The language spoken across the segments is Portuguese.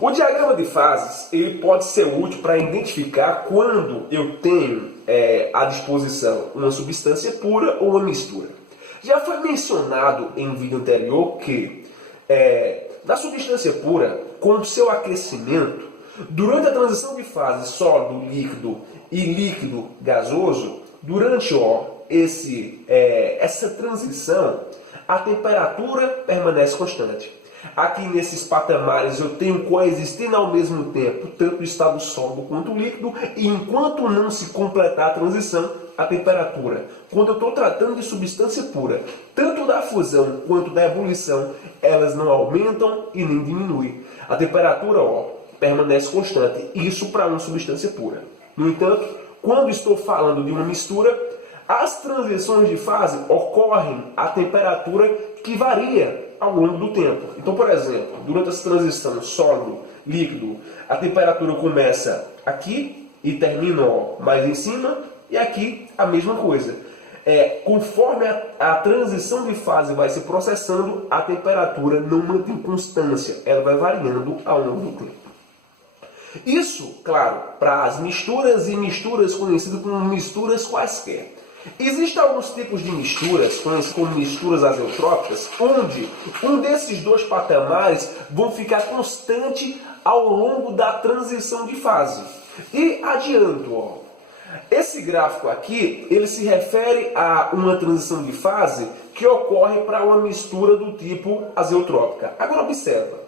O diagrama de fases ele pode ser útil para identificar quando eu tenho à disposição uma substância pura ou uma mistura. Já foi mencionado em um vídeo anterior que na substância pura, com o seu aquecimento, durante a transição de fase sólido-líquido e líquido-gasoso, durante essa transição, a temperatura permanece constante. Aqui nesses patamares eu tenho coexistindo ao mesmo tempo tanto o estado sólido quanto o líquido, e enquanto não se completar a transição, a temperatura, quando eu estou tratando de substância pura, tanto da fusão quanto da ebulição, elas não aumentam e nem diminuem. A temperatura permanece constante, isso para uma substância pura. No entanto, quando estou falando de uma mistura, as transições de fase ocorrem a temperatura que varia ao longo do tempo. Então, por exemplo, durante essa transição sólido-líquido, a temperatura começa aqui e termina mais em cima, e aqui a mesma coisa. Conforme a transição de fase vai se processando, a temperatura não mantém constância, ela vai variando ao longo do tempo. Isso, claro, para as misturas e misturas conhecidas como misturas quaisquer. Existem alguns tipos de misturas, conhecidas como misturas azeotrópicas, onde um desses dois patamares vão ficar constante ao longo da transição de fase. E adianto, esse gráfico aqui, ele se refere a uma transição de fase que ocorre para uma mistura do tipo azeotrópica. Agora observa,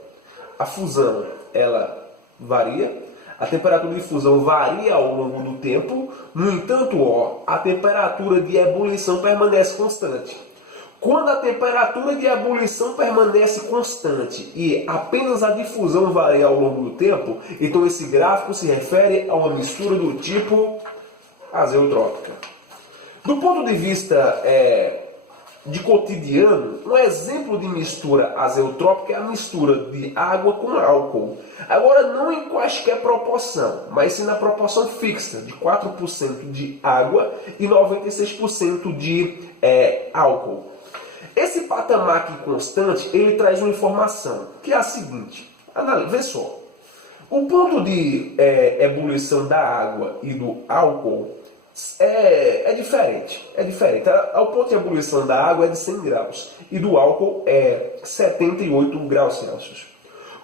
a fusão, ela varia. A temperatura de fusão varia ao longo do tempo, no entanto, a temperatura de ebulição permanece constante. Quando a temperatura de ebulição permanece constante e apenas a difusão varia ao longo do tempo, então esse gráfico se refere a uma mistura do tipo azeotrópica. Do ponto de vista de cotidiano, um exemplo de mistura azeotrópica é a mistura de água com álcool. Agora, não em quaisquer proporção, mas sim na proporção fixa, de 4% de água e 96% de álcool. Esse patamar aqui constante, ele traz uma informação, que é a seguinte. Vê só. O ponto de ebulição da água e do álcool é diferente. O ponto de ebulição da água é de 100 graus e do álcool é 78 graus Celsius.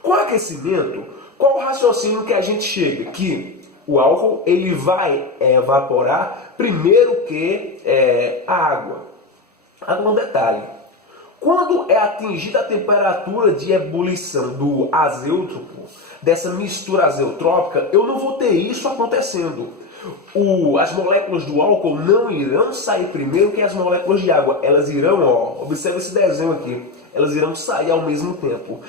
Com aquecimento, qual o raciocínio que a gente chega? Que o álcool ele vai evaporar primeiro que a água. Agora um detalhe. Quando é atingida a temperatura de ebulição do azeótropo, dessa mistura azeotrópica, eu não vou ter isso acontecendo. As moléculas do álcool não irão sair primeiro que as moléculas de água. Elas irão, observa esse desenho aqui, elas irão sair ao mesmo tempo.